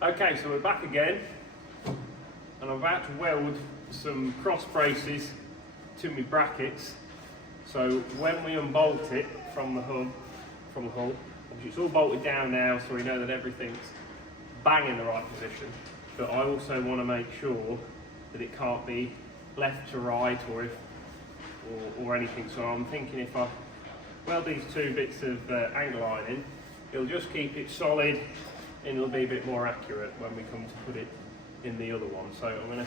Okay, so we're back again, and I'm about to weld some cross braces to my brackets. So when we unbolt it from the hull, obviously it's all bolted down now, so we know that everything's bang in the right position. But I also want to make sure that it can't be left to right or anything. So I'm thinking if I weld these two bits of angle iron, it'll just keep it solid. And it'll be a bit more accurate when we come to put it in the other one. So I'm going to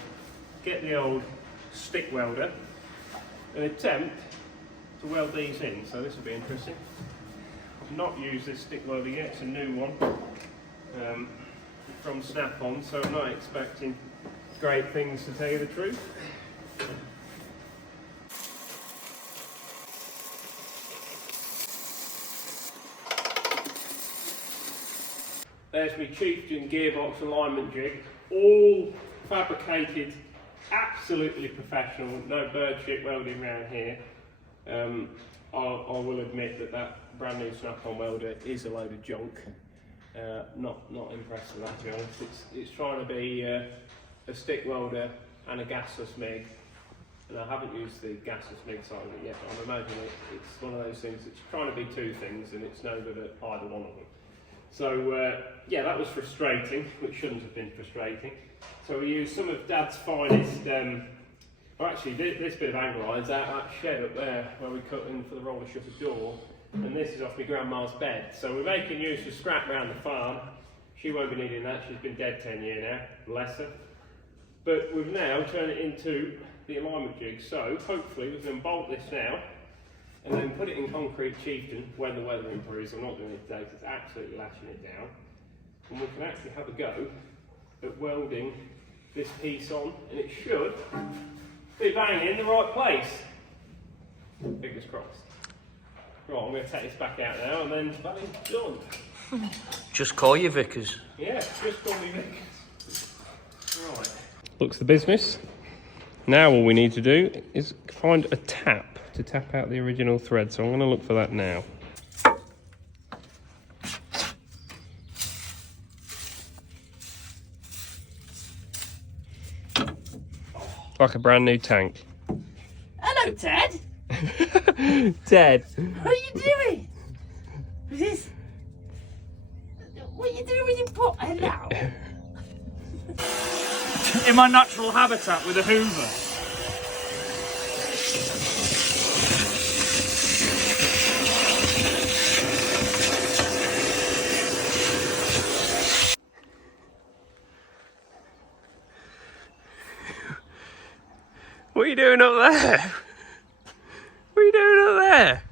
get the old stick welder and attempt to weld these in. So this will be interesting. I've not used this stick welder yet, it's a new one from Snap-on, so I'm not expecting great things, to tell you the truth. There's my Chieftain gearbox alignment jig, all fabricated, absolutely professional, no bird shit welding around here. I will admit that brand new Snap-on welder is a load of junk. Not impressed with that, to be honest. It's trying to be a stick welder and a gasless MIG, and I haven't used the gasless MIG side of it yet, but I'm imagining it's one of those things that's trying to be two things and it's no good at either one of them. So yeah, that was frustrating, which shouldn't have been frustrating. So we used some of Dad's finest, well actually this bit of angle iron's out that shed up there where we cut in for the roller shutter door, and this is off my grandma's bed. So we're making use of scrap around the farm. She won't be needing that, she's been dead 10 years now, bless her. But we've now turned it into the alignment jig, so hopefully we can bolt this now and then put it in concrete Chieftain when the weather improves. I'm not doing it today because it's absolutely lashing it down. And we can actually have a go at welding this piece on, and it should be banging in the right place. Fingers crossed. Right, I'm going to take this back out now and then that is done. Just call you Vickers. Yeah, just call me Vickers. Right. Looks the business. Now all we need to do is find a tap to tap out the original thread, so I'm going to look for that now. Like a brand new tank. Hello, Ted. Ted. What are you doing? What are you doing with your pot? Hello. In my natural habitat with a hoover. What are you doing up there? What are you doing up there?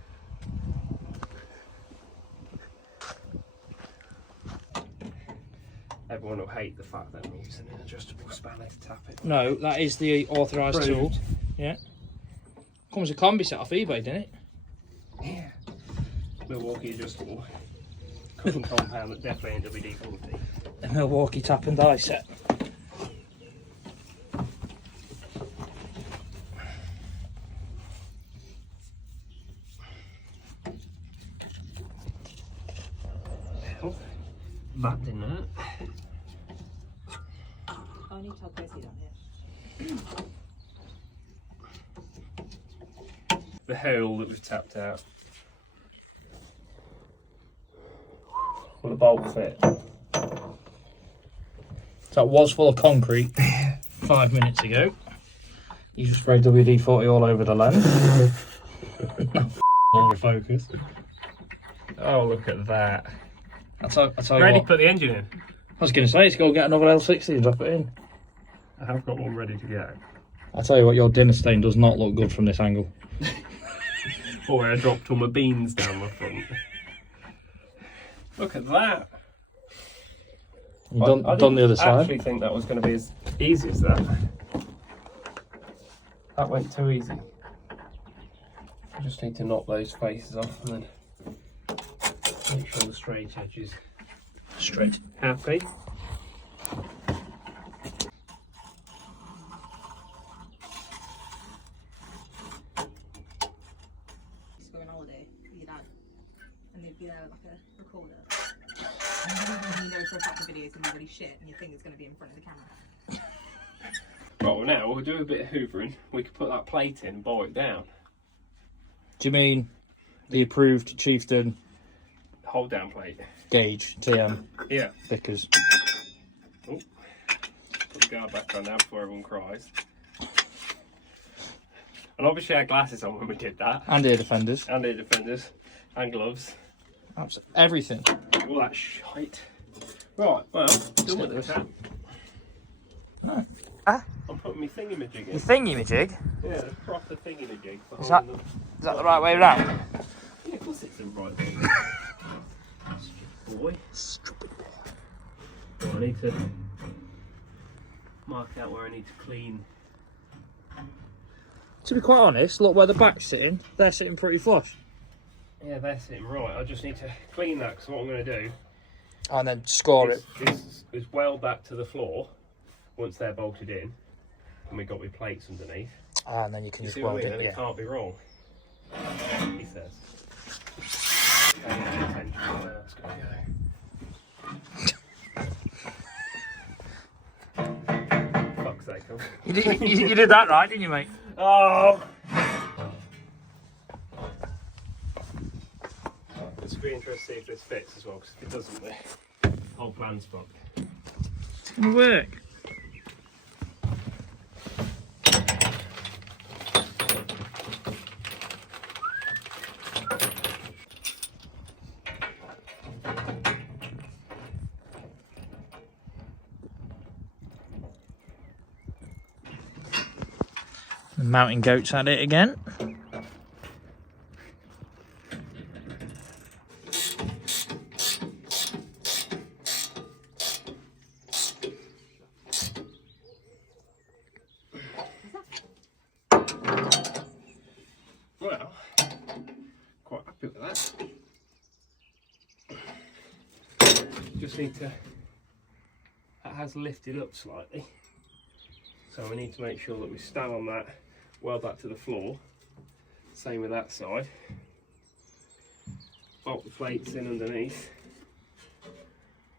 Everyone will hate the fact that I'm using an adjustable spanner to tap it. No, that is the authorised tool. Yeah. Comes a combi set off eBay, didn't it? Yeah. Milwaukee adjustable custom compound that definitely ain't WD-40. A Milwaukee tap and die set. Oh, that didn't hurt. I need to have Gracie down here. The hole that we've tapped out. Will the bolt fit? That was full of concrete 5 minutes ago. You just sprayed WD-40 all over the lens. Focus. Oh, look at that. I'll tell you Ready to what. put the engine in? I was going to say, let's go get another L60 and drop it in. I have got one ready to go. I'll tell you what, your dinner stain does not look good from this angle. Or I dropped all my beans down the front. Look at that. You done the other side. I actually think that was going to be as easy as that. That went too easy. I just need to knock those faces off and then make sure the straight edge is straight. Happy? Just go on holiday with your dad, and they'd be there like a recorder. And he knows for a fact the video's going to be really shit and you think it's going to be in front of the camera. Right, well now we'll do a bit of hoovering. We could put that plate in and boil it down. Do you mean the approved Chieftain Hold down plate. gauge TM Yeah. Vickers? Oh, put the guard back on now before everyone cries. And obviously I had glasses on when we did that. And ear defenders. And ear defenders. And gloves. Absolutely everything. All that shite. Right, well, done with the tap. No. I'm putting my thingamajig in. Your thingy-majig? Yeah, the proper thingamajig. Is that the right way around? Yeah, of course it's the right way. Stupid boy. Stupid boy. Well, I need to mark out where I need to clean. To be quite honest, look where the back's sitting. They're sitting pretty flush. Yeah, they're sitting right. I just need to clean that because what I'm going to do And then score it. is weld that to the floor once they're bolted in. And we've got my plates underneath. And then you can You just see what I weld mean? it. And Yeah. it can't be wrong. He says. Paying attention to where that's going to go. Fuck's sake. You did that right, didn't you, mate? Oh! It's going to be interesting to see if this fits as well, because if it doesn't, the whole plan's fucked. It's going to work. The mountain goat's at it again. Well, quite happy with that. Just need to, that has lifted up slightly. So we need to make sure that we stand on that, weld that to the floor. Same with that side. Bolt the plates in underneath.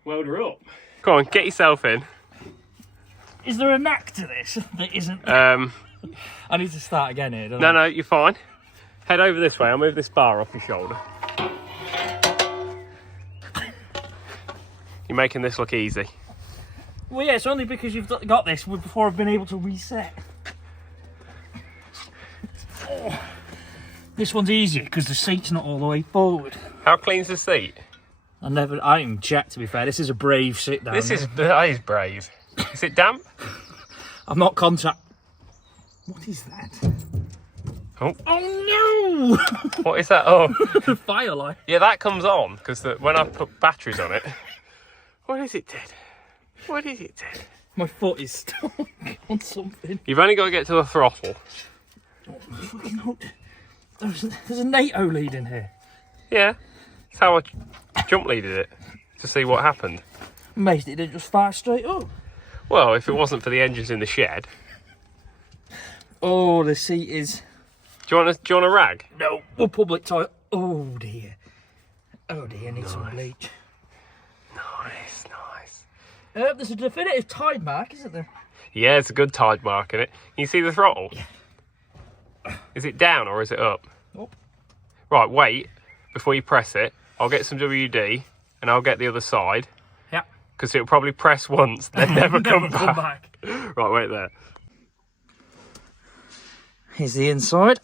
Weld her up. Go on, get yourself in. Is there a knack to this that isn't? I need to start again here, don't I? No, you're fine. Head over this way, I'll move this bar off your shoulder. You're making this look easy. Well, yeah, it's only because you've got this before I've been able to reset. Oh. This one's easier because the seat's not all the way forward. How clean's the seat? I ain't even checked, to be fair. This is a brave sit down. That is brave. Is it damp? I'm not contact. What is that? Oh. Oh no! What is that? Oh. The firelight. Yeah, that comes on because when I put batteries on it. What is it did? What is it did? My foot is stuck on something. You've only got to get to the throttle. Oh, fucking hell. There's a NATO lead in here. Yeah. That's how I jump leaded it. To see what happened. Mate, it didn't just fire straight up. Well, if it wasn't for the engines in the shed. Oh, the seat is... Do you want a rag? No, or public toilet. Oh dear. Oh dear, need some bleach. Nice. There's a definitive tide mark, isn't there? Yeah, it's a good tide mark in it. Can you see the throttle? Yeah. Is it down or is it up? Up. Right, wait. Before you press it, I'll get some WD and I'll get the other side. Yeah. Because it'll probably press once, then never come back. Right, wait there. Here's the inside.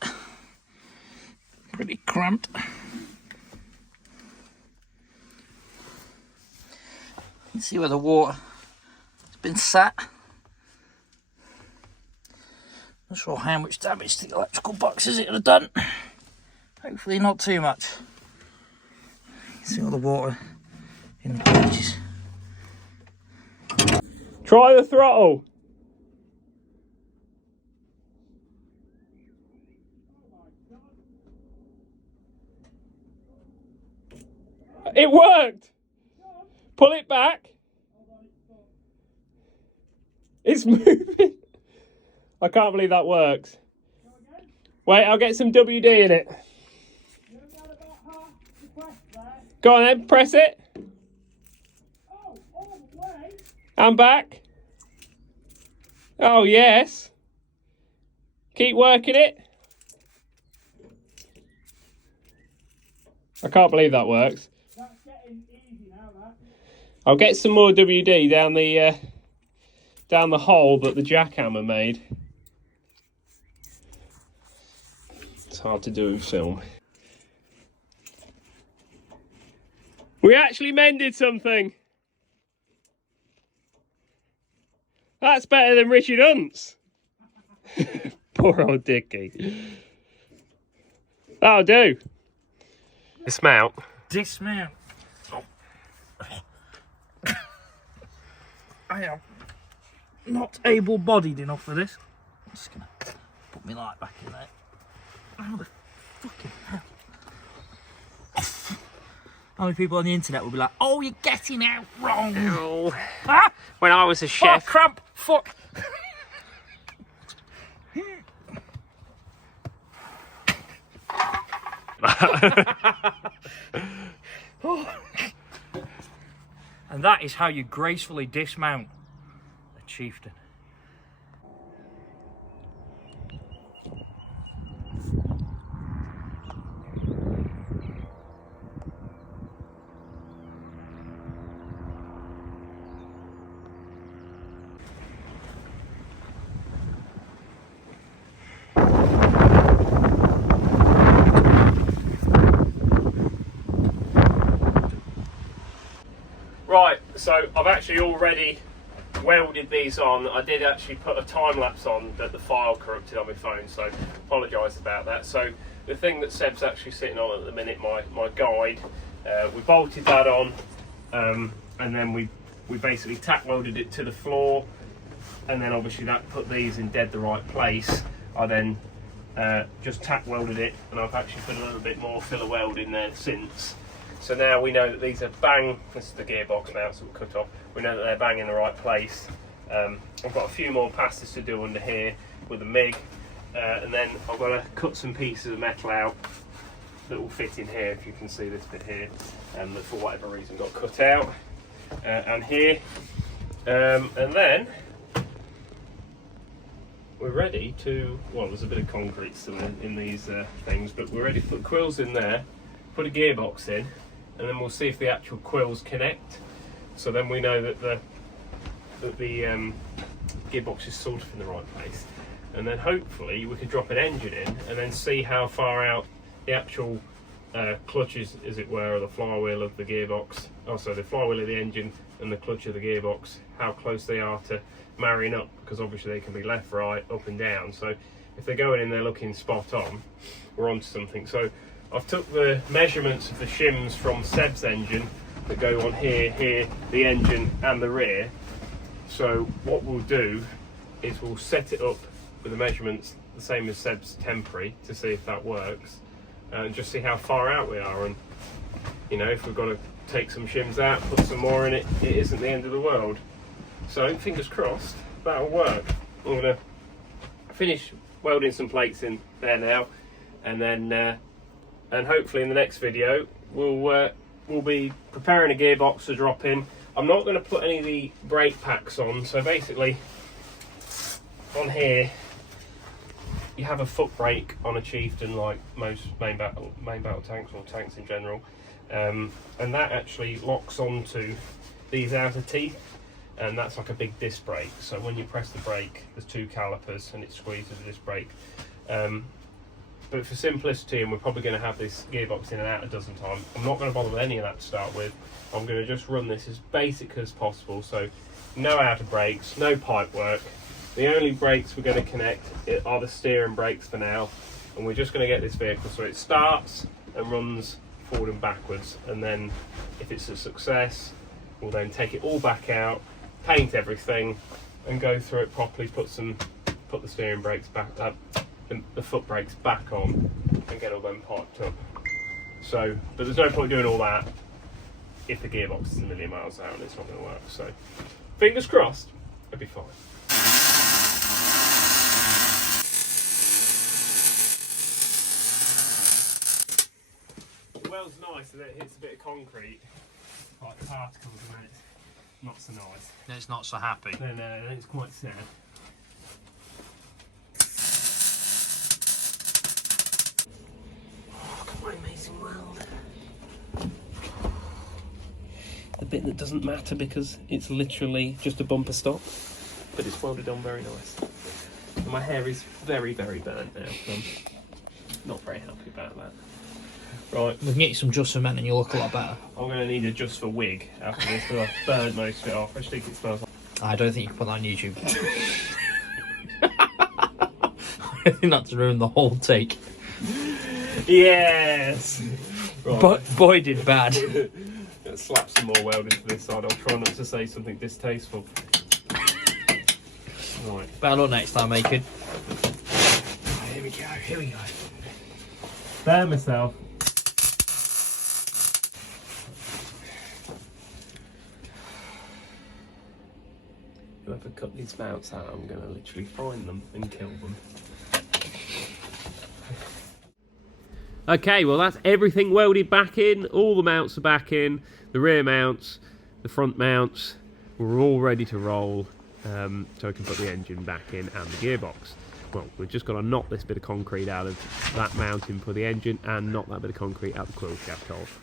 Pretty cramped. You can see where the water has been sat. Not sure how much damage to the electrical boxes it would have done. Hopefully not too much. You can see all the water in the pages. Try the throttle. It worked. Pull it back. It's moving. I can't believe that works. Wait, I'll get some WD in it. Go on then, press it. I'm back. Oh, yes. Keep working it. I can't believe that works. That's getting easy now, that. I'll get some more WD down the hole that the jackhammer made. It's hard to do in film. We actually mended something. That's better than Richard Hunt's. Poor old Dickie. That'll do. Dismount. Dismount. I am not able-bodied enough for this. I'm just gonna put my light back in there. How the fucking hell? How many people on the internet will be like, "Oh, you're getting out wrong." Oh. Ah! When I was a Oh, chef. cramp! Fuck! And that is how you gracefully dismount a chieftain. Right, so I've actually already welded these on. I did actually put a time lapse on, but the file corrupted on my phone, so apologise about that. So the thing that Seb's actually sitting on at the minute, my guide, we bolted that on, and then we basically tack welded it to the floor, and then obviously that put these in dead the right place. I then just tack welded it, and I've actually put a little bit more filler weld in there since. So now we know that these are bang, this is the gearbox now, so we'll cut off. We know that they're bang in the right place. I've got a few more passes to do under here with a MIG, and then I've got to cut some pieces of metal out that will fit in here, if you can see this bit here, that for whatever reason got cut out, and here. And then we're ready to, well, there's a bit of concrete still in these things, but we're ready to put quills in there, put a gearbox in, and then we'll see if the actual quills connect. So then we know that the gearbox is sort of in the right place, and then hopefully we could drop an engine in and then see how far out the actual clutches, as it were, or the flywheel of the gearbox, also the flywheel of the engine and the clutch of the gearbox, how close they are to marrying up, because obviously they can be left, right, up and down. So if they're going in there looking spot on, we're onto something. So I've took the measurements of the shims from Seb's engine that go on here, the engine and the rear. So what we'll do is we'll set it up with the measurements the same as Seb's temporary to see if that works, and just see how far out we are. And you know, if we've got to take some shims out, put some more in it, it isn't the end of the world. So fingers crossed that'll work. I'm gonna finish welding some plates in there now, and then and hopefully in the next video we'll be preparing a gearbox to drop in. I'm not going to put any of the brake packs on, so basically on here you have a foot brake on a Chieftain, like most main battle tanks or tanks in general, and that actually locks onto these outer teeth, and that's like a big disc brake. So when you press the brake, there's two calipers and it squeezes the disc brake. But for simplicity, and we're probably going to have this gearbox in and out a dozen times, I'm not going to bother with any of that to start with. I'm going to just run this as basic as possible. So no outer brakes, no pipe work. The only brakes we're going to connect are the steering brakes for now, and we're just going to get this vehicle so it starts and runs forward and backwards, and then if it's a success, we'll then take it all back out, paint everything, and go through it properly, put the steering brakes back up, the foot brakes back on, and get all them piped up. So, but there's no point doing all that if the gearbox is a million miles out and it's not going to work. So fingers crossed, it'll be fine. The weld's nice and it hits a bit of concrete, like particles, and then not so nice. It's not so happy. No, it's quite sad. Look at my amazing weld. The bit that doesn't matter because it's literally just a bumper stop, but it's welded on very nice. And my hair is very, very burnt now, so I'm not very happy about that. Right. We can get you some Just for Men and you'll look a lot better. I'm going to need a Just for wig after this because I've burnt most of it off. I just think it smells like... I don't think you can put that on YouTube. I think that's ruined the whole take. Yes! Right. But boy did bad. Let's slap some more weld into this side. I'll try not to say something distasteful. Right. Better luck next time, Aiken. Here we go. Bear myself. Whoever cut these mounts out, I'm going to literally find them and kill them. Okay, well that's everything welded back in. All the mounts are back in. The rear mounts, the front mounts. We're all ready to roll, so we can put the engine back in and the gearbox. Well, we've just got to knock this bit of concrete out of that mounting for the engine and knock that bit of concrete out the quill shaft off.